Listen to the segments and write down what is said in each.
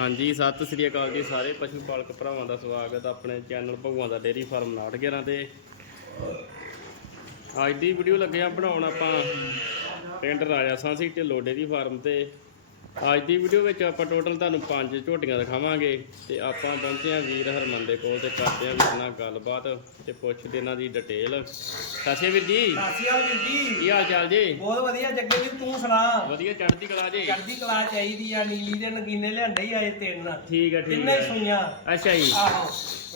ਹਾਂਜੀ, ਸਤਿ ਸ੍ਰੀ ਅਕਾਲ ਜੀ ਸਾਰੇ ਪਸ਼ੂ ਪਾਲਕ ਭਰਾਵਾਂ ਦਾ ਸਵਾਗਤ ਆਪਣੇ ਚੈਨਲ ਭਗਵਾਨ ਦਾ ਡੇਰੀ ਫਾਰਮ 911 ਤੇ। ਅੱਜ ਦੀ ਵੀਡੀਓ ਲੱਗੇ ਆ, ਬਣਾਉਣ ਆਪਾਂ ਪਿੰਡ ਰਾਜਾ ਸਾਂਸੀ ਢਿੱਲੋ ਡੇਰੀ ਫਾਰਮ ਤੇ। ਅੱਜ ਦੀ ਵੀਡੀਓ ਵਿੱਚ ਆਪਾਂ ਟੋਟਲ ਤੁਹਾਨੂੰ ਪੰਜ ਝੋਟੀਆਂ ਦਿਖਾਵਾਂਗੇ ਤੇ ਆਪਾਂ ਪਹੁੰਚੇ ਆ ਵੀਰ ਹਰਮਨ ਦੇ ਕੋਲ ਤੇ ਕਰਦੇ ਆ ਵੀਰ ਨਾਲ ਗੱਲਬਾਤ ਤੇ ਪੁੱਛਦੇ ਇਹਨਾਂ ਦੀ ਡਿਟੇਲ ਸਾਸੇ ਵੀਰ ਜੀ। ਸਾਸੀਆਲ ਵੀਰ ਜੀ। ਕੀ ਹਾਲ ਚਾਲ ਜੀ? ਬਹੁਤ ਵਧੀਆ ਜੱਗੇ ਵੀਰ ਤੂੰ ਸੁਣਾ? ਵਧੀਆ ਚੜ੍ਹਦੀ ਕਲਾ ਜੀ? ਚੜ੍ਹਦੀ ਕਲਾ ਚਾਹੀਦੀ ਆ ਨੀਲੀ ਦੇ ਨਗੀਨੇ ਲਿਆਂਦੇ ਹੀ ਆਏ ਤਿੰਨ। ਠੀਕ ਹੈ ਠੀਕ ਤਿੰਨੇ ਸੂਈਆਂ। ਅੱਛਾ ਜੀ। ਆਹੋ।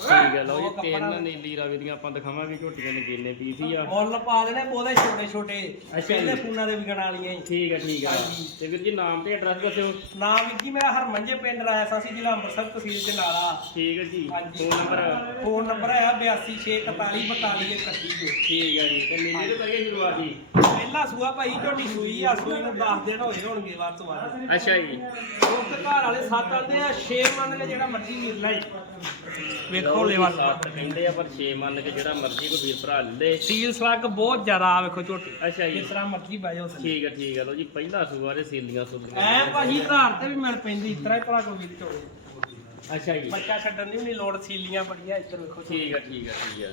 ਠੀਕ ਹੈ ਲਓ ਜੀ ਤਿੰਨ ਨੀਲੀ ਰਾਵੀ ਦੀਆਂ ਆਪਾਂ ਦਿਖਾਵਾਂਗੇ ਝੋਟੀਆਂ ਨੇ ਕਿੰਨੇ ਪੀਸ ਹੀ ਆ। ਮੁੱਲ ਪਾ ਦੇਣੇ ਉਹਦੇ ਛੋਟੇ ਛੋਟੇ ਅੱਛਾ ਇਹਦੇ। ਫੋਨਾਂ ਦੇ ਵਿਕਣ ਵਾਲੀਆਂ ਠੀਕ ਹੈ ਠੀਕ ਹੈ। ਤੇ ਵੀਰ ਜੀ ਨਾਮ ਤੇ ਐਡਰੈਸ ਦੱਸਿਓ। ਨਾਮ ਜੀ ਮੇਰਾ ਹਰਮਨਜੇ ਪਿੰਡ ਰਾਇਆ ਸਾਸੀ ਜ਼ਿਲ੍ਹਾ ਅੰਮ੍ਰਿਤਸਰ ਤਹਿਸੀਲ ਜਨਾਲਾ ਠੀਕ ਹੈ ਜੀ। Phone number? ਫੋਨ ਨੰਬਰ ਹੈ 8264422131 ਠੀਕ ਹੈ ਜੀ। ਤੇ ਨੀਲੀ ਤੋਂ ਕਰੀਏ ਸ਼ੁਰੂਆਤ ਜੀ? ਪਹਿਲਾ ਸੂਆ ਭਾਈ ਝੋਟੀ ਸੂਈ ਆ ਸੂਈ ਨੂੰ 10 ਦਿਨ ਹੋਏ ਹੋਣਗੇ ਵੱਧ ਤੋਂ ਵੱਧ। ਅੱਛਾ ਜੀ। ਉਸ ਘਰ ਵਾਲੇ ਸੱਤ ਆਂਦੇ ਆ 6 ਮੰਨ ਕੇ ਜਿਹੜਾ ਮਰਜ਼ੀ ਵੀਰ ਲੈ। ਵੇਖੋ ਲੈਵਲ ਸੱਤ ਕਹਿੰਦੇ ਆ ਪਰ 6 ਮੰਨ ਕੇ ਜਿਹੜਾ ਮਰਜ਼ੀ ਕੋਈ ਵੀਰ ਭਰਾ ਲੈ। ਸੀਲ ਸਲੱਗ ਬਹੁਤ ਜ਼ਿਆਦਾ ਆ ਵੇਖੋ ਝੋਟੀ। ਅੱਛਾ ਜੀ। ਜਿਸ ਤਰ੍ਹਾਂ ਮਰਜ਼ੀ ਬਾਈ ਹੋ ਠੀਕ ਆ ਠੀਕ ਆ ਲੋ ਜੀ ਪਹਿਲਾ ਸੂਆ ਦੇ ਸੀਲੀਆਂ ਸੁਲੀਆਂ। ਐ ਭਾਜੀ ਧਾਰ ਤੇ ਵੀ ਮਿਲ ਪੈਂਦੀ ਇਸ ਤਰ੍ਹਾਂ ਹੀ ਭਲਾ ਕੋਈ ਵੀਰ ਝੋਟੀ ਅੱਛਾ ਜੀ। ਬੱਚਾ ਛੱਡਣ ਦੀ ਵੀ ਨਹੀਂ ਲੋੜ ਸੀਲੀਆਂ ਬੜੀਆਂ ਇੱਧਰ ਵੇਖੋ। ਠੀਕ ਆ ਠੀਕ ਆ ਠੀਕ ਆ।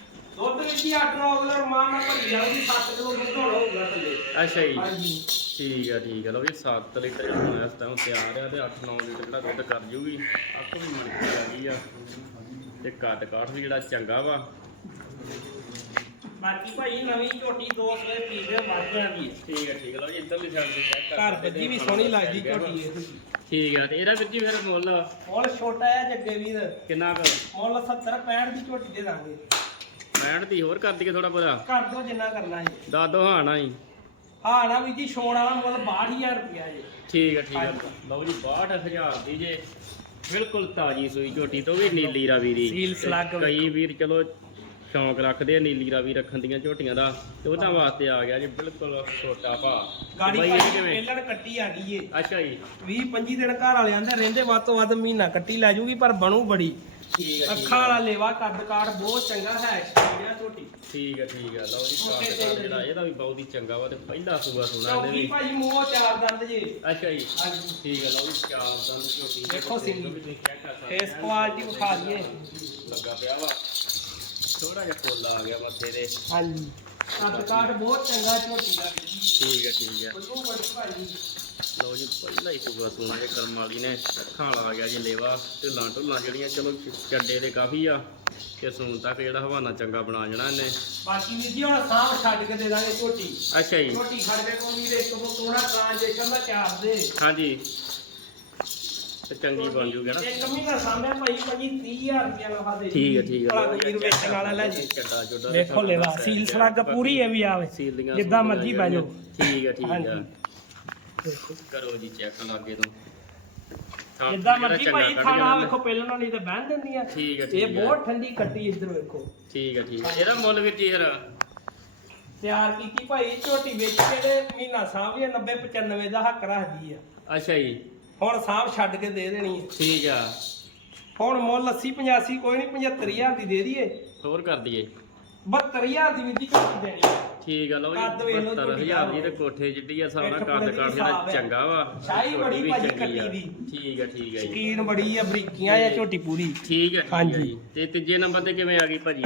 ਦੁੱਧ ਵਿੱਚ ਹੀ 8 9 ਕਿਲੋ ਮਾਂ ਨਾਲ ਭਰੀ ਜਾਊਗੀ 7 ਕਿਲੋ ਦੁੱਧ ਹੋਣਾ ਹੋਊਗਾ ਥੱਲੇ। ਅੱਛਾ ਜੀ। ਹਾਂਜੀ। ਠੀਕ ਆ ਠੀਕ ਆ। ਲਓ ਵੀ 7 ਲੀਟਰ ਜਿਹੜਾ ਇਸ ਟਾਈਮ ਤਿਆਰ ਆ ਤੇ 8-9 ਲੀਟਰ ਜਿਹੜਾ ਦੁੱਧ ਕਰ ਜੂਗੀ ਅੱਖ ਵੀ ਮਣਕੀ ਆ ਗਈ ਆ। ਤੇ ਕੱਦ ਕਾਠ ਵੀ ਜਿਹੜਾ ਚੰਗਾ ਵਾ। ਬਾਕੀ ਭਾਈ ਨਵੀਂ ਝੋਟੀ ਦੋ ਸਵੇ ਪੀਦੇ ਵਾਧਿਆਂ ਦੀ ਠੀਕ ਆ ਠੀਕ ਆ। ਲਓ ਜੀ ਇੱਧਰਲੀ ਸਾਈਡ ਤੇ ਚੈੱਕ ਘਰ ਬੱਜੀ ਵੀ ਸੋਹਣੀ ਲੱਗਦੀ ਝੋਟੀ ਇਹ। ਠੀਕ ਆ ਤੇ ਇਹਦਾ ਜੀ ਫਿਰ ਮੁੱਲ ਮੁੱਲ ਛੋਟਾ ਹੈ ਜੱਗੇ ਵੀਰ। ਕਿੰਨਾ ਕੁ? ਮੁੱਲ 70 65 ਦੀ ਝੋਟੀ ਦੇ ਦਾਂਗੇ। ਮੈਂਡ ਦੀ ਹੋਰ ਕਰ ਦਈਏ ਥੋੜਾ ਬਹੁਤਾ। ਕਰ ਦੋ ਜਿੰਨਾ ਕਰਨਾ ਹੈ ਦੱਸ ਦੋ ਹਾਂ ਨਾ ਜੀ। ਹਾਂ ਨਾ ਵੀ ਜੀ ਛੋੜ ਵਾਲਾ ਮੁੱਲ 62000 ਰੁਪਿਆ ਜੀ। ਠੀਕ ਆ ਠੀਕ ਆ। ਲਓ ਜੀ 62000 ਦੀ ਜੇ। ਬਿਲਕੁਲ ਤਾਜੀ ਸੂਈ ਝੋਟੀ ਤੋਂ ਵੀ ਨੀਲੀ ਰਾਵੀ ਦੀ। ਸੀਲ ਸਲੱਗ ਤੇ ਕਈ ਵੀਰ ਚਲੋ ਸ਼ੌਂਕ ਰੱਖਦੇ ਆ ਨੀਲੀ ਰਾਵੀ ਰੱਖਣ ਦੀਆਂ ਝੋਟੀਆਂ ਦਾ ਤੇ ਉਹਨਾਂ ਵਾਸਤੇ ਆ ਗਿਆ ਜੀ ਬਿਲਕੁਲ ਛੋਟਾ ਭਾ ਗਾੜੀ ਪਹਿਲਣ ਕੱਟੀ ਆ ਗਈ ਏ। ਅੱਛਾ ਜੀ। 20 25 ਦਿਨ ਘਰ ਵਾਲੇ ਆਂਦੇ ਰਹਿੰਦੇ ਵੱਧ ਤੋਂ ਵੱਧ ਮਹੀਨਾ ਕੱਟੀ ਲੈ ਜੂਗੀ ਪਰ ਬਣੂ ਬੜੀ। ਠੀਕ ਆ ਅੱਖਾਂ ਆ। ਵਾਲਾ ਲੇਵਾ ਕੱਦ ਕਾੜ ਬਹੁਤ ਚੰਗਾ ਹੈ ਸ਼ੀਰਿਆ ਝੋਟੀ ਠੀਕ ਆ ਠੀਕ ਆ। ਲਓ ਜੀ ਕਾਟ you ਜਿਹੜਾ ਇਹਦਾ ਵੀ ਬਹੁਤ ਹੀ ਚੰਗਾ ਵਾ ਤੇ ਪਹਿਲਾ ਸੂਆ ਸੁਣਾ ਇਹਨੇ ਚੌਕੀ ਵੀ। ਭਾਈ ਮੂੰਹ ਚਾਰ ਦੰਦ ਜੇ। ਅੱਛਾ ਜੀ। ਹਾਂਜੀ। ਠੀਕ ਆ ਲਓ ਜੀ ਚਾਰ ਦੰਦ ਝੋਟੀ ਦੇਖੋ ਤੇ ਸਿੰਗੀ। ਵੀ ਤੁਸੀਂ check ਕਰ ਸਕਦੇ ਫੇਸ ਆ। ਕੁਆਲਿਟੀ ਵਿਖਾ ਦਈਏ। ਲੱਗਾ ਪਿਆ ਵਾ। ਥੋੜਾ ਜਿਹਾ ਫੁੱਲ ਆ ਗਿਆ ਮੱਥੇ ਦੇ ਹਾਂਜੀ। ਕੱਦ ਕਾੜ ਬਹੁਤ ਚੰਗਾ ਝੋਟੀ ਦਾ। ਠੀਕ ਹੈ ਠੀਕ ਹੈ ਬੜੂ ਬੜੀ ਭਾਈ। ਲਓ ਜੀ ਪਹਿਲਾਂ ਹੀ ਸੂਆ ਸੁਣਾ ਜੇ ਕਰਮ ਵਾਲੀ ਨੇ ਅੱਖਾਂ ਵਾਲਾ ਆ ਗਿਆ ਜੀ ਲੇਵਾ ਢਿੱਲਾਂ ਢੁੱਲਾਂ ਜਿਹੜੀਆਂ ਚਲੋ ਚੱਡੇ ਦੇ ਕਾਫੀ ਆ ਤੇ ਸੂਣ ਤੱਕ ਜਿਹੜਾ ਹਵਾਨਾ ਚੰਗਾ ਬਣਾ ਜਾਣਾ ਇਹਨੇ। ਬਾਕੀ ਵੀਰ ਜੀ ਹੁਣ ਸਾਹ ਛੱਡ ਕੇ ਦੇ ਦਾਂਗੇ ਝੋਟੀ ਅੱਛਾ ਜੀ। ਝੋਟੀ ਖੜ ਕੇ ਕੋਈ ਵੀਰ ਇੱਕ ਨੂੰ ਤੋੜਾ ਟ੍ਰਾਂਜੈਕਸ਼ਨ ਦਾ ਚਾਰ ਦੇ। ਹਾਂਜੀ। ਤੇ ਚੰਗੀ ਬਣ ਜੂਗੀ ਨਾ। ਇੱਕ ਮਹੀਨਾ ਸਾਹਮਣੇ ਭਾਈ ਭਾਜੀ 30000 ਰੁਪਏ ਲਵਾ ਦੇ ਠੀਕ ਹੈ ਠੀਕ ਹੈ ਭਲਾ ਵੀਰ ਵੇਚਣ ਵਾਲਾ ਲੈ ਜੀ। ਚੱਡਾ ਚੁੱਡਾ ਵੇਖੋ ਲੈਵਾ ਸੀਲ ਸਲੱਗ ਪੂਰੀ ਇਹ ਵੀ ਆਵੇ। ਜਿੱਦਾਂ ਮਰਜ਼ੀ ਬਾਜੋ ਠੀਕ ਹੈ ਠੀਕ ਹੈ ਕਰੋ ਜੀ ਚੈੱਕ ਲਾਗੇ ਤੋਂ। ਜਿੱਦਾਂ ਮਰਜ਼ੀ ਚੰਗਾ ਭਾਈ ਕੱਢ ਜਾਣਾ। ਵੇਖੋ ਪਹਿਲਾਂ ਨਾਲ ਨਹੀਂ ਤੇ ਬਹਿਣ ਦਿੰਦੀਆਂ ਠੀਕ ਹੈ ਇਹ ਠੀਕ ਹੈ ਬਹੁਤ ਠੰਡੀ ਕੱਟੀ ਇੱਧਰ ਵੇਖੋ। ਠੀਕ ਹੈ ਠੀਕ ਇਹਦਾ ਮੁੱਲ ਵੀ ਜੀ ਫਿਰ? ਤਿਆਰ ਕੀਤੀ ਭਾਈ ਝੋਟੀ ਵੇਚ ਕੇ ਤੇ ਮਹੀਨਾ ਸਾਂਭ ਵੀ 90 95 ਦਾ ਹੱਕ ਰੱਖਦੀ ਆ। ਅੱਛਾ ਜੀ। ਹੁਣ ਸਾਂਭ ਛੱਡ ਕੇ ਦੇ ਦੇਣੀ ਹੈ ਠੀਕ ਆ। ਹੁਣ ਮੁੱਲ 80 85 ਕੋਈ ਨਹੀਂ 75000 ਦੀ ਦੇ ਦਈਏ। ਹੋਰ ਕਰ ਦਈਏ। 72000 ਦੀ ਵੀ ਦੀ ਝੋਟੀ ਦੇਣੀ ਠੀਕ ਆ ਲਓ ਜੀ ਕੱਦ ਵੇਖ ਲਓ 72000 ਦੀ ਤੇ ਕੋਠੇ ਜਿੱਡੀ ਆ ਸਾਰਾ ਇੱਕ ਕੱਦ ਦੀ ਕਾਠ ਜਿਹੜਾ ਹੈ। ਚੰਗਾ ਵਾ। ਸ਼ਾਹੀ ਝੋਟੀ ਬੜੀ ਵੀ ਭਾਜੀ ਚੰਗੀ ਆ। ਕੱਟੀ ਦੀ। ਠੀਕ ਆ ਠੀਕ ਆ ਜੀ। ਸ਼ਕੀਨ ਬੜੀ ਆ ਬਰੀਕੀਆਂ ਆ ਝੋਟੀ ਪੂਰੀ। ਠੀਕ ਠੀਕ ਹਾਂਜੀ। ਜੀ। ਤੇ ਤੀਜੇ ਨੰਬਰ ਤੇ ਕਿਵੇਂ ਆ ਗਈ ਭਾਜੀ?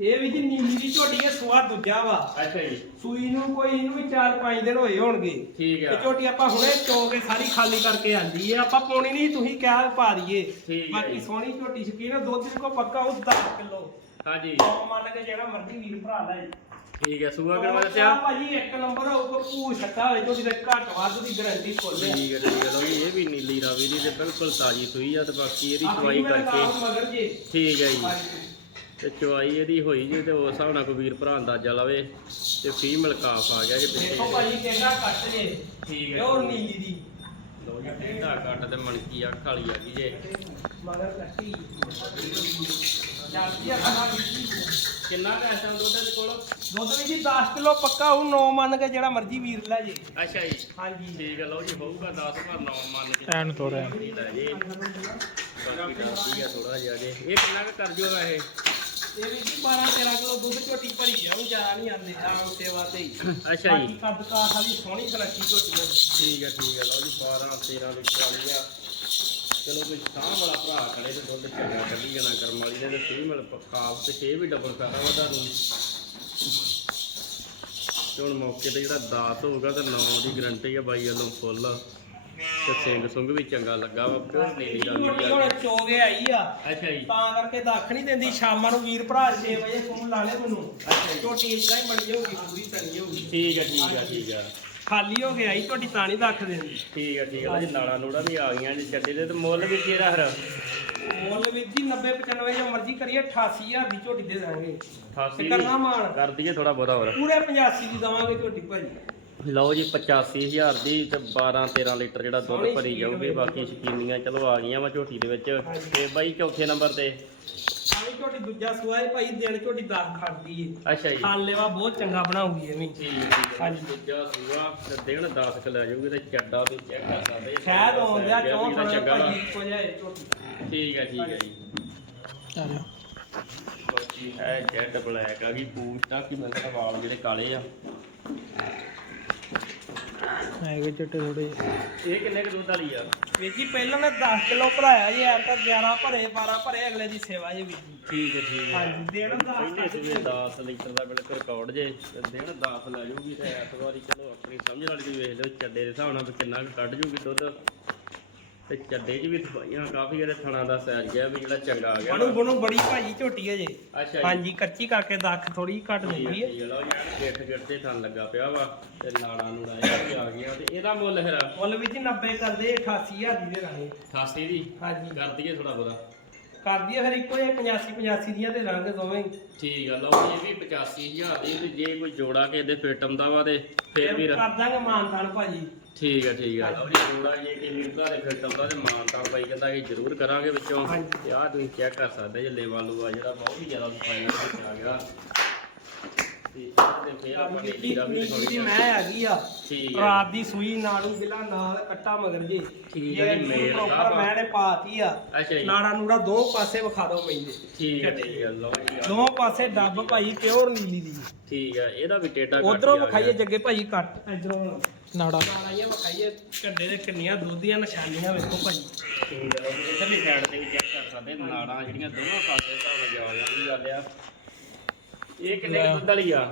ਇਹ ਵੀ ਜੀ ਨੀਲੀ ਦੀ ਝੋਟੀ ਹੈ ਸੁਆ ਦੂਜਾ ਵਾ। ਅੱਛਾ ਜੀ। ਸੂਈ ਨੂੰ ਕੋਈ ਇਹਨੂੰ ਵੀ 4-5 ਦਿਨ ਹੋਏ ਹੋਣਗੇ। ਠੀਕ ਇਹ ਆ ਝੋਟੀ ਆਪਾਂ ਹੁਣੇ ਚੋ ਕੇ ਸਾਰੀ ਖਾਲੀ ਕਰਕੇ ਆਂਦੀ ਹੈ ਆਪਾਂ ਪਾਉਣੀ ਨਹੀਂ ਤੁਸੀਂ ਕਿਹਾ ਵੀ ਪਾ ਦਈਏ। ਠੀਕ ਬਾਕੀ ਜੀ। ਸੋਹਣੀ ਝੋਟੀ ਸ਼ਕੀਨ ਆ, ਦੁੱਧ ਦੇ ਕੋ ਪੱਕਾ ਉਹ 10 ਕਿਲੋ। ਹਾਂਜੀ। ਮੰਨ ਕੇ ਜਿਹੜਾ ਮਰਜ਼ੀ ਵੀਰ ਭਰਾ ਲੈ ਠੀਕ ਹੈ ਸੂਆ ਆਹ ਦੱਸਿਆ? ਭਾਜੀ ਇੱਕ ਨੰਬਰ ਹੋਊਗਾ ਭੂ ਛੱਟਾ ਹੋਏ ਝੋਟੀ ਦਾ ਘੱਟ ਵੱਧ ਦੀ ਗਾਰੰਟੀ ਕੋਲ ਹੈ। ਠੀਕ ਹੈ ਠੀਕ ਹੈ ਲਓ ਜੀ ਇਹ ਵੀ ਨੀਲੀ ਰਾਵੀ ਦੀ ਤੇ ਬਿਲਕੁਲ ਤਾਜੀ ਸੂਈ ਆ ਤੇ ਬਾਕੀ ਇਹਦੀ ਚਵਾਈ ਕਰਕੇ ਠੀਕ ਹੈ ਜੀ। ਤੇ ਚਵਾਈ ਇਹਦੀ ਹੋਈ ਜੇ ਤੇ ਉਸ ਹਿਸਾਬ ਨਾਲ ਕੋਈ ਵੀਰ ਭਰਾ ਅੰਦਾਜ਼ਾ ਲਵੇ ਤੇ ਫੀਮੇਲ ਕਾਫ ਆ ਗਿਆ ਜੇ ਦੇਖੋ ਭਾਜੀ ਕਿੰਨਾ ਘੱਟ ਜੇ। ਠੀਕ ਹੈ। ਪਿਓਰ ਨੀਲੀ ਦੀ। ਲਓ ਜੀ ਟੇਢਾ ਕੱਟ ਤੇ ਮਣਕੀ ਅੱਖ ਵਾਲੀ ਆ ਗਈ ਜੇ। ਮਗਰ ਕੱਟੀ। ਜਾਂਦੀ ਆ ਖਾਣਾ ਕਿੰਨਾ ਕੁ ਇਸ ਟਾਈਮ ਦੁੱਧ ਦੇ ਕੋਲ? ਦੁੱਧ ਵੀ ਜੀ 10 ਕਿਲੋ ਪੱਕਾ ਉਹ 9 ਮੰਨ ਕੇ ਜਿਹੜਾ ਮਰਜ਼ੀ ਵੀਰ ਲੈ ਜੇ। ਅੱਛਾ ਜੀ। ਹਾਂਜੀ। ਠੀਕ ਹੈ ਲਓ ਜੀ ਹੋਊਗਾ 10 ਪਰ 9 ਮੰਨ ਕੇ। ਐਨ ਤੋਰਿਆ। ਜੀ। ਬਾਕੀ ਦੱਸਦੀ ਆ ਥੋੜਾ ਜਿਹਾ ਜੇ। ਇਹ ਕਿੰਨਾ ਕੁ ਕਰ ਜੂਗਾ ਇਹ? ਇਹ ਵੀ ਜੀ 12 13 ਕਿਲੋ ਦੁੱਧ ਝੋਟੀ ਭਰੀ ਜਾਊ ਜਾ ਨਹੀਂ ਆਂਦੇ ਆਮ ਸੇਵਾ ਤੇ ਹੀ। ਅੱਛਾ ਜੀ। ਕੱਦ ਕਾਠ ਵਾਲੀ ਸੋਹਣੀ ਸੁਨੱਖੀ ਝੋਟੀ ਆ। ਠੀਕ ਹੈ ਠੀਕ ਹੈ ਲਓ ਜੀ 12 13 ਲੀਟਰ ਵਾਲੀ ਆ। ਚਲੋ ਕੋਈ ਸਾਹ ਵਾਲਾ ਭਰਾ ਖੜੇ ਤੇ ਦੁੱਧ ਚੰਗਾ ਕੱਢੀ ਜਾਣਾ ਕਰਮ ਵਾਲੀ ਦੇ ਤੇ ਸਹੀ ਮਿਲ ਪੱਕਾ ਤੇ ਛੇ ਵੀ ਡਬਲ ਕਰਾ ਵਾ ਤੁਹਾਨੂੰ ਤੇ ਹੁਣ ਮੌਕੇ ਤੇ ਜਿਹੜਾ 10 ਹੋਊਗਾ ਤੇ 9 ਦੀ ਗਰੰਟੀ ਆ ਬਾਈ ਵੱਲੋਂ ਫੁੱਲ ਤੇ ਸਿੰਘ ਸੁੰਗ ਵੀ ਚੰਗਾ ਲੱਗਾ ਵਾ ਪਿਓਰ ਨੀਲੀ ਦਾ ਆ ਹੁਣ ਚੋਗੇ ਆਈ ਆ। ਅੱਛਾ ਜੀ। ਤਾਂ ਕਰਕੇ ਦੱਖ ਨਹੀਂ ਦਿੰਦੀ ਸ਼ਾਮਾਂ ਨੂੰ ਵੀਰ ਭਰਾ 6 ਵਜੇ ਫੋਨ ਲਾ ਲੈ ਮੈਨੂੰ। ਝੋਟੀ ਇਦਾਂ ਹੀ ਬਣੀ ਜਾਊਗੀ ਪੂਰੀ ਤਣੀ ਹੋਊਗੀ। ਠੀਕ ਹੈ ਠੀਕ ਹੈ ਠੀਕ ਹੈ ਖਾਲੀ ਹੋ ਗਿਆ ਆਈ ਝੋਟੀ ਤਾਂ ਨਹੀਂ ਦੱਖ ਦਿੰਦੀ ਠੀਕ ਹੈ ਠੀਕ ਹੈ ਜੀ ਨਾੜਾ ਨੂੜਾ ਵੀ ਆ ਗਈਆਂ ਜੀ ਛੱਡੇ ਦੇ ਤੇ ਮੁੱਲ ਵੀ ਕਿਹੜਾ ਹਰ ਮੁੱਲ ਵੀਰ ਜੀ 90 95 ਜੋ ਮਰਜ਼ੀ ਕਰੀਏ 88000 ਦੀ ਝੋਟੀ ਦੇ ਦਾਂਗੇ। 88 ਤੇ ਕਰਨਾ ਮਾਣ। ਕਰ ਦਈਏ ਥੋੜਾ ਬਹੁਤਾ ਹੋਰ। ਪੂਰੇ 85 ਦੀ ਦਵਾਂਗੇ ਝੋਟੀ ਭਾਜੀ। ਲਓ ਜੀ 85000 ਦੀ ਤੇ 12 13 ਲੀਟਰ ਜਿਹੜਾ ਦੁੱਧ ਭਰੀ ਜਾਊਗੀ ਬਾਕੀ ਸ਼ਕੀਨੀਆਂ ਚਲੋ ਆ ਗਈਆਂ ਵਾ ਝੋਟੀ ਦੇ ਵਿੱਚ। ਤੇ ਬਾਈ ਚੌਥੇ ਨੰਬਰ ਤੇ। ਸਾਰੀ ਝੋਟੀ ਦੂਜਾ ਸੂਆ ਹੈ ਭਾਈ ਦਿਨ ਝੋਟੀ 10 ਖੜਦੀ ਏ। ਅੱਛਾ ਜੀ। ਖਾਣ ਲੈਵਾ ਬਹੁਤ ਚੰਗਾ ਬਣਾਉਗੀ ਐਵੇਂ ਠੀਕ ਹਾਂਜੀ। ਦੂਜਾ ਸੂਆ ਤੇ ਦਿਨ 10 ਕ ਲੈ ਜਾਊਗੀ ਤੇ ਚੱਡਾ ਵੀ ਚੈੱਕ ਕਰ ਸਕਦੇ। ਸ਼ਾਇਦ ਆਉਂਦਿਆ ਵੀ ਵਾ। ਭਾਜੀ ਇੱਕੋ ਜਿਹਾ ਹੈ ਝੋਟੀ। ਠੀਕ ਹੈ ਠੀਕ ਹੈ ਜੀ। ਆ ਜਾ ਬਾਕੀ ਹੈ ਜੈਡ ਬਲੈਕ ਆ ਗਈ ਪੂਛ ਤੱਕ ਹੀ ਮੈਂ ਵਾਲ ਜਿਹੜੇ ਕਾਲੇ ਆ। ਹੈਗੇ ਚਿੱਟੇ ਥੋੜੇ ਇਹ ਕਿੰਨੇ ਕੁ ਦੁੱਧ ਵਾਲੀ ਆ? ਵੀਰ ਜੀ ਪਹਿਲਾਂ ਨੇ 10 ਕਿਲੋ ਭਰਾਇਆ ਜੀ ਐ ਤਾਂ 11 ਭਰੇ 12 ਭਰੇ ਅਗਲੇ ਦੀ ਸੇਵਾ ਜੀ ਵੀਰ ਜੀ। ਠੀਕ ਹੈ ਠੀਕ ਹੈ। ਹਾਂਜੀ ਪਹਿਲੇ 10 ਸਵੇਰੇ 10 ਲੀਟਰ ਦਾ ਬਿਲਕੁਲ ਰਿਕਾਰਡ ਜੇ ਤੇ ਦਿਨ 10 ਲੈ ਜਾਊਗੀ ਤੇ ਇਸ ਵਾਰੀ ਚਲੋ ਆਪਣੀ ਸਮਝ ਨਾਲ ਕੋਈ ਵੇਖ ਲਿਓ ਚੱਡੇ ਦੇ ਹਿਸਾਬ ਨਾਲ ਵੀ ਕਿੰਨਾ ਕੁ ਕੱਢ ਜੂਗੀ ਦੁੱਧ। ਤੇ ਚੱਡੇ 'ਚ ਵੀ ਸਫਾਈਆਂ ਕਾਫੀ ਇਹਦੇ ਥਣਾ ਦਾ ਸਾਈਜ਼ ਗਿਆ ਵੀ ਜਿਹੜਾ ਚੰਗਾ ਆ ਗਿਆ। ਬਣੂ ਬਣੂ ਬੜੀ ਭਾਜੀ ਝੋਟੀ ਹੈ ਜੀ। ਅੱਛਾ ਜੀ। ਹਾਂਜੀ ਕੱਚੀ ਕਰਕੇ ਦੱਖ ਥੋੜੀ ਘੱਟ ਦਿੰਦੀ ਹੈ ਲਓ ਯਾਰ ਗਿੱਠ ਗਿੱਠ ਤੇ ਥਣ ਲੱਗਾ ਪਿਆ ਵਾ ਤੇ ਨਾੜਾ ਨੂੜਾ ਇਹ ਵੀ ਆ ਗਿਆ ਤੇ ਇਹਦਾ ਮੁੱਲ ਫਿਰ ਮੁੱਲ ਵਿੱਚ 90 ਕਰਦੇ 88000 ਦੀ ਦੇ ਰਾਂਗੇ 88 ਦੀ? ਹਾਂਜੀ। ਕਰ ਦਈਏ ਥੋੜਾ ਬੋਲਾ ਕਰ ਦਈਏ ਫਿਰ ਇੱਕੋ ਹੀ 85 85 ਦੀਆਂ ਦੇ ਰੰਗ ਦੋਵੇਂ। ਠੀਕ ਆ ਲਓ ਇਹ ਵੀ 85000 ਦੀ ਤੇ ਜੇ ਕੋਈ ਜੋੜਾ ਕੇ ਇਹਦੇ ਫਿੱਟ ਆਉਂਦਾ ਵਾ ਤੇ ਫਿਰ ਵੀ ਕਰ ਦਾਂਗੇ ਮਾਨਤਾਨ ਭਾਜੀ। ਠੀਕ ਹੈ ਠੀਕ ਹੈ ਲਓ ਜੀ ਜੋੜਾ ਜੇ ਕਿ ਵੀਰਦਾ ਦੇ ਫਿੱਟ ਆਉਂਦਾ ਤੇ ਮਾਨਤਾਲ ਬਾਈ ਕਹਿੰਦਾ ਕਿ ਜ਼ਰੂਰ ਕਰਾਂਗੇ ਵਿੱਚੋਂ। ਤੇ ਆਹ ਤੁਸੀਂ ਚੈੱਕ ਕਰ ਸਕਦੇ ਜੇ ਲੇਵਾ ਲੂਆ ਜਿਹੜਾ ਬਹੁਤ ਹੀ ਜ਼ਿਆਦਾ ਸਫ਼ਾਈ ਵਿੱਚ ਆ ਗਿਆ। ਤੇ ਇਹਦੇ ਫਿਰ ਆਪਾਂ ਨੇ ਨਿੱਕੀ ਲੀੜਾ ਵੀ ਦੀ ਆ। ਮੈਂ ਹੈਗੀ ਆ। ਠੀਕ ਹੈ ਰਾਤ ਦੀ ਸੂਈ ਨਾੜੂ ਬਿਲਾ ਨਾਲ ਕੱਟਾ ਮਗਰ ਜੀ। ਠੀਕ ਹੈ ਜੀ, ਮੇਲ ਪ੍ਰੋਪਰ ਸਾਹਿਬ। ਮੈਂ ਨੇ ਪਾਤੀ ਆ। ਅੱਛਾ ਜੀ। ਨਾੜਾ ਨੂੜਾ ਦੋ ਪਾਸੇ ਵਿਖਾ ਦੋ ਮੈਂਦੇ ਠੀਕ ਹੈ ਠੀਕ ਹੈ ਲਓ ਜੀ ਆਹ। ਦੋ ਪਾਸੇ ਡੱਬ ਭਾਈ ਪਿਓਰ ਨੀਲੀ ਦੀ। ਠੀਕ ਹੈ ਇਹਦਾ ਵੀ ਟੇਡਾ ਕੱਟ ਉਧਰੋਂ ਆ ਵਿਖਾਈਏ। ਜੱਗੇ ਭਾਈ ਕੱਟ। ਇਧਰੋਂ। ਨਾੜਾ। ਨਾੜਾਈਆਂ ਵਿਖਾਈਏ ਕੱਡੇ ਦੇ ਕਿੰਨੀਆਂ ਦੁੱਧ ਦੀਆਂ ਨਿਸ਼ਾਨੀਆਂ ਵੇਖੋ ਭਾਈ। ਇਧਰਲੀ ਸਾਈਡ ਤੇ ਵੀ ਚੈੱਕ ਕਰ ਸਕਦੇ ਨਾੜਾਂ ਜਿਹੜੀਆਂ ਦੋਨੋਂ ਪਾਸੇ ਹਿਸਾਬ ਨਾਲ ਜਾਂਦੀ ਗੱਲ ਆ। ਇਹ ਕਿੰਨੇ ਕੁ ਦੁੱਧ ਵਾਲੀ ਆ?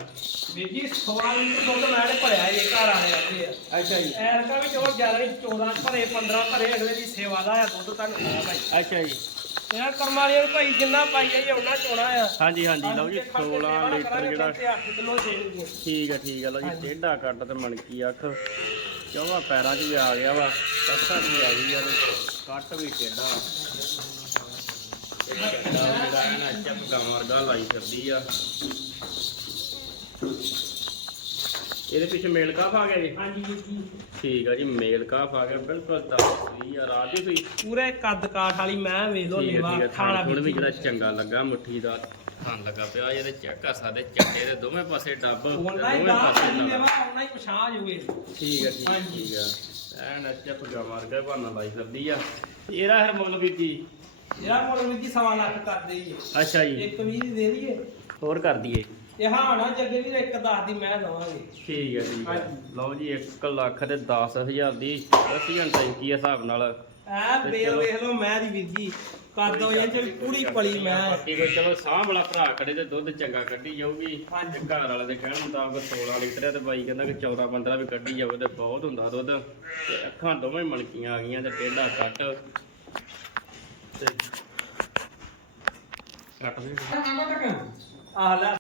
ਵੀਰ ਜੀ ਸਵਾਲ ਲੀਟਰ ਦੁੱਧ ਮੈਂ ਨੇ ਭਰਿਆ ਇਹ ਘਰ ਆਲੇ ਆਦੇ ਆ। ਅੱਛਾ ਜੀ। ਐਰਕਾ ਵਿੱਚ ਉਹ 11 14 ਭਰੇ 15 ਭਰੇ ਅਗਲੇ ਦੀ ਸੇਵਾ ਦਾ ਆ ਦੁੱਧ ਤੁਹਾਨੂੰ ਪਤਾ ਭਾਈ। ਅੱਛਾ ਜੀ। ਇਹ ਕਰਮ ਵਾਲਿਆਂ ਨੂੰ ਭਾਈ ਜਿੰਨਾ ਪਾਈ ਜਾਈਏ ਉਹਨਾਂ ਚੋਣਾ ਆ। ਹਾਂਜੀ ਹਾਂਜੀ ਲਓ ਜੀ 16 ਲੀਟਰ ਜਿਹੜਾ 8 ਕਿਲੋ ਦੇ ਦਿੰਦੇ ਠੀਕ ਹੈ ਠੀਕ ਹੈ ਲਓ ਜੀ। ਟੇਢਾ ਕੱਟ ਤੇ ਮਣਕੀ ਅੱਖ। ਚੌਵਾ ਪੈਰਾਂ 'ਚ ਵੀ ਆ ਗਿਆ ਵਾ 'ਚ ਵੀ ਆ ਗਈ ਆ ਤੇ ਕੱਟ ਵੀ ਟੇਢਾ ਜਿਹੜਾ ਹੈ ਨਾ ਚੱਪ ਗਾਂ ਵਰਗਾ ਲਾਈ ਫਿਰਦੀ ਆ। ਇਹਦੇ ਪਿੱਛੇ ਮੇਲ ਕਾਫ ਆ ਗਿਆ ਜੀ? ਹਾਂਜੀ ਵੀਰ ਜੀ। ਠੀਕ ਆ ਜੀ ਮੇਲ ਕਾਫ ਆ ਗਿਆ ਬਿਲਕੁਲ ਤਾਂ ਸਹੀ ਆ ਰਾਤ ਹੀ ਸਹੀ ਪੂਰੇ ਕੱਦ ਕਾਠ ਵਾਲੀ ਮੈਂ ਵੇਖ ਲੋ ਹੈ ਹੈ ਖਾਣਾ ਥਣ ਵੀ ਜਿਹੜਾ ਚੰਗਾ ਲੱਗਾ ਮੁੱਠੀ ਦਾ ਥਣ ਲੱਗਾ ਪਿਆ ਇਹਦੇ ਚੈੱਕ ਕਰ ਸਕਦੇ ਚੱਡੇ ਦੇ ਦੋਵੇਂ ਪਾਸੇ ਡੱਬ ਹੀ ਦੋਵੇਂ ਪਾਸੇ। ਦੇਵਾ ਉਹਨਾਂ ਹੀ ਪਛਾਣ ਜੂਏ ਠੀਕ ਹੈ ਠੀਕ ਹੈ ਹਾਂਜੀ। ਠੀਕ ਹੈ ਐਨ ਅੱਛਾ ਪਗਾ ਮਾਰ ਕੇ ਬਹਾਨਾ ਲਾਈ ਫਿਰਦੀ ਆ। ਇਹਦਾ ਹਰ ਮੁੱਲ ਵੀ ਕੀ ਜਿਹੜਾ ਮੁੱਲ ਵੀਰ ਜੀ ਸਵਾ ਲੱਖ ਕਰਦੇ ਜੀ ਅੱਛਾ ਜੀ। ਇੱਕ ਵੀਹ ਦੀ ਦੇ ਦਈਏ। ਹੋਰ ਕਰ ਦਈਏ। ਇਹ ਹਾਣਾ ਜੱਗੇ ਵੀ ਇੱਕ 10 ਦੀ ਮੈਂ ਦਵਾਂਗੇ। ਠੀਕ ਹੈ ਠੀਕ ਹੈ ਹਾਂਜੀ। ਲਓ ਜੀ 1 ਲੱਖ ਤੇ 10000 ਦੀ 80 ਟੈਂਕੀ ਦੇ ਹਿਸਾਬ ਨਾਲ। ਐ ਤੇ ਬੇਲ ਚਲੋ। ਵੇਖ ਲਓ ਮੈਂ ਦੀ ਵੀਰ ਜੀ ਕੱਦ ਹੋ ਜਾਂ ਚ ਪੂਰੀ ਪਲੀ ਮੈਂ। ਬਾਕੀ ਕੋਈ ਚਲੋ ਸਾਹ ਵਾਲਾ ਭਰਾ ਖੜੇ ਤੇ ਦੁੱਧ ਚੰਗਾ ਕੱਢੀ ਜਾਊਗੀ। ਹਾਂਜੀ। ਤੇ ਘਰ ਵਾਲੇ ਦੇ ਕਹਿਣ ਮੁਤਾਬਕ 16 ਲੀਟਰ ਹੈ ਤੇ ਬਾਈ ਕਹਿੰਦਾ ਕਿ 14 15 ਵੀ ਕੱਢੀ ਜਾਵੇ ਤੇ ਬਹੁਤ ਹੁੰਦਾ ਦੁੱਧ। ਤੇ ਅੱਖਾਂ ਦੋਵੇਂ ਮਣਕੀਆਂ ਆ ਗਈਆਂ ਤੇ ਟੇਢਾ ਕੱਟ। ਤੇ ਕੱਟ ਦੇ। ਆਹ ਲੈ।